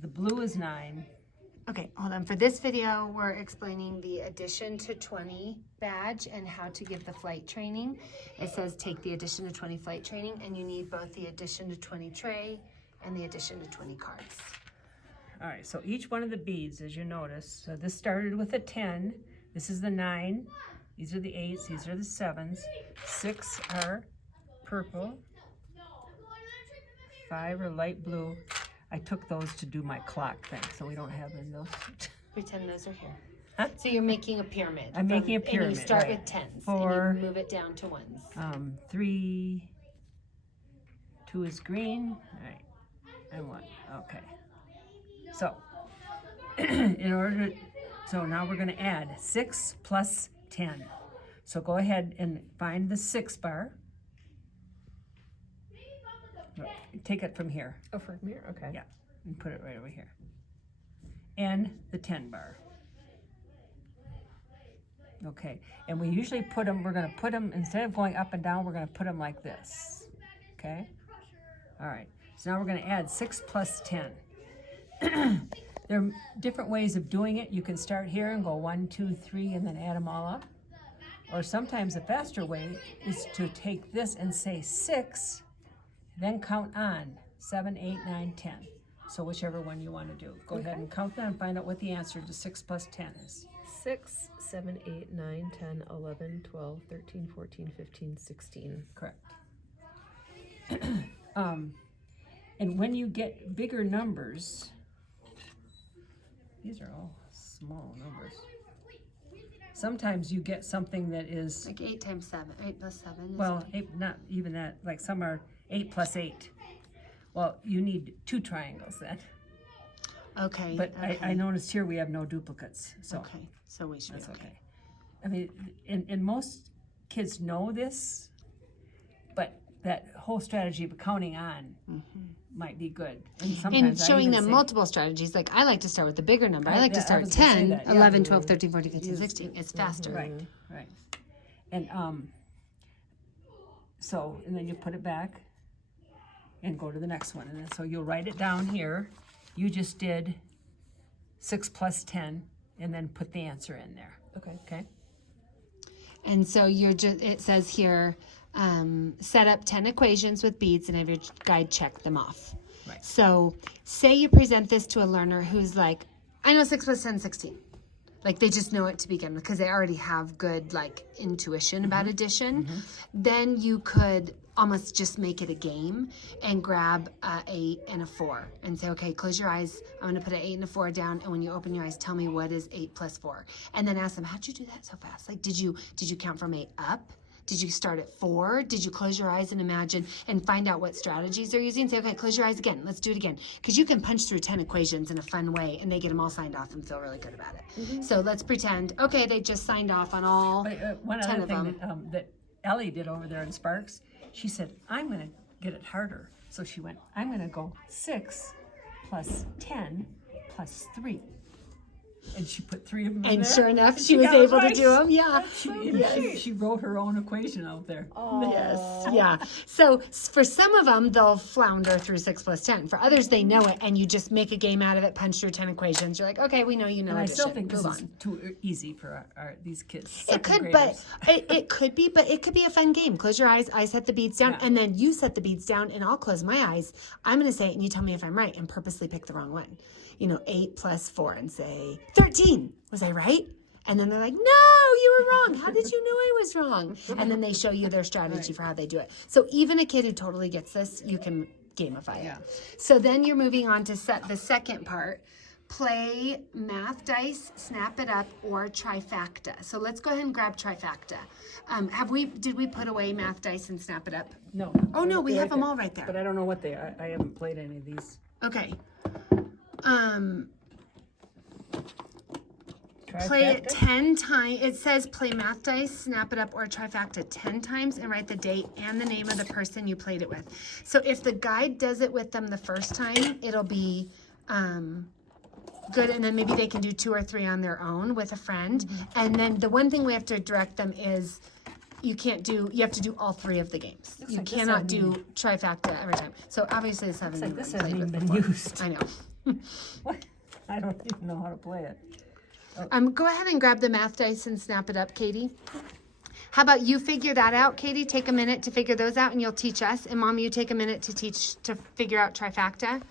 The blue is 9. Okay, hold on. For this video, we're explaining the addition to 20 badge and how to give the flight training. It says take the addition to 20 flight training, and you need both the addition to 20 tray and the addition to 20 cards. All right, so each one of the beads, as you notice, so this started with a 10. This is the 9. These are the 8s. These are the 7s. 6 are purple. 5 are light blue. I took those to do my clock thing, so we don't have in those. Pretend those are here. Huh? So you're making a pyramid. I'm making a pyramid, And you start right. with 10s. 4. And you move it down to 1s. 3. 2 is green. All right, and 1. Okay. So, in order to, so now we're going to add 6 plus 10. So go ahead and find the 6 bar. Take it from here. Oh, from here? Okay. Yeah, and put it right over here. And the 10 bar. Okay, and we usually put them, we're going to put them, instead of going up and down, we're going to put them like this. Okay? All right, so now we're going to add 6 plus 10. There are different ways of doing it. You can start here and go 1, 2, 3, and then add them all up. Or sometimes a faster way is to take this and say 6, then count on 7, 8, 9, 10. So whichever one you want to do. Go ahead and count them and find out what the answer to 6 plus 10 is. 6, 7, 8, 9, 10, 11, 12, 13, 14, 15, 16. Correct. And when you get bigger numbers, these are all small numbers. Sometimes you get something that is, Like 8 times 7. 8 plus 7 is well, 8, not even that, like some are 8 plus 8. Well, you need 2 triangles then. okay. But okay. I noticed here we have no duplicates, so Okay, so we should that's be okay. I mean, and most kids know this, but that whole strategy of counting on might be good. And sometimes And I showing even them say- multiple strategies, like I like to start with the bigger number. I Right, like to yeah, I start was with gonna say 10, that, yeah. 11, 12, 13, 14, 15, 16. It's faster. Right, right. And so, and then you put it back and go to the next one. And then, so you'll write it down here. You just did 6 plus 10 and then put the answer in there. Okay. Okay? And so you're just, it says here, set up 10 equations with beads and have your guide check them off. Right. So say you present this to a learner who's like, I know 6 plus 10 is 16. Like they just know it to begin with because they already have good like intuition about addition. Then you could almost just make it a game and grab a 8 and a 4 and say, okay, close your eyes. I'm going to put an 8 and a 4 down. And when you open your eyes, tell me what is 8 plus 4. And then ask them, how'd you do that so fast? Like, did you count from 8 up? Did you start at 4? Did you close your eyes and imagine and find out what strategies they're using? Say, okay, close your eyes again. Let's do it again. Because you can punch through 10 equations in a fun way and they get them all signed off and feel really good about it. So let's pretend, okay, they just signed off on all But, one 10 other of thing them. that Ellie did over there in Sparks, she said, I'm going to get it harder. So she went, I'm going to go 6 plus 10 plus 3. And she put 3 of them in And there. sure enough, she was got it able to right. do them. Yeah. She wrote her own equation out there. Yes, yeah. So for some of them, they'll flounder through 6 plus 10. For others, they know it, and you just make a game out of it, punch through 10 equations. You're like, okay, we know you know And I addition. still think this Move is on. too easy for these kids. It could, but it could be, but it could be a fun game. Close your eyes. I set the beads down, and then you set the beads down, and I'll close my eyes. I'm going to say it, and you tell me if I'm right, and purposely pick the wrong one. 8 plus 4, and say 13. Was I right? And then they're like, no, you were wrong. How did you know I was wrong? And then they show you their strategy for how they do it. So even a kid who totally gets this, you can gamify it. Yeah. So then you're moving on to set the second part. Play math dice, snap it up, or trifecta. So let's go ahead and grab trifecta. Did we put away math dice and snap it up? No. Oh no, we They're have them there. all right there. But I don't know what they are. I haven't played any of these. Okay. Play it Trifecta? 10 times. It says play math dice, snap it up, or trifecta 10 times and write the date and the name of the person you played it with. So if the guide does it with them the first time, it'll be good. And then maybe they can do 2 or 3 on their own with a friend. And then the one thing we have to direct them is you have to do all 3 of the games. You like this cannot hasn't do trifecta every time. So obviously this hasn't like even this been hasn't played even with been before. used. I know. What? I don't even know how to play it. Go ahead and grab the math dice and snap it up, Katie. How about you figure that out, Katie? Take a minute to figure those out and you'll teach us. And Mom, you take a minute to figure out trifecta.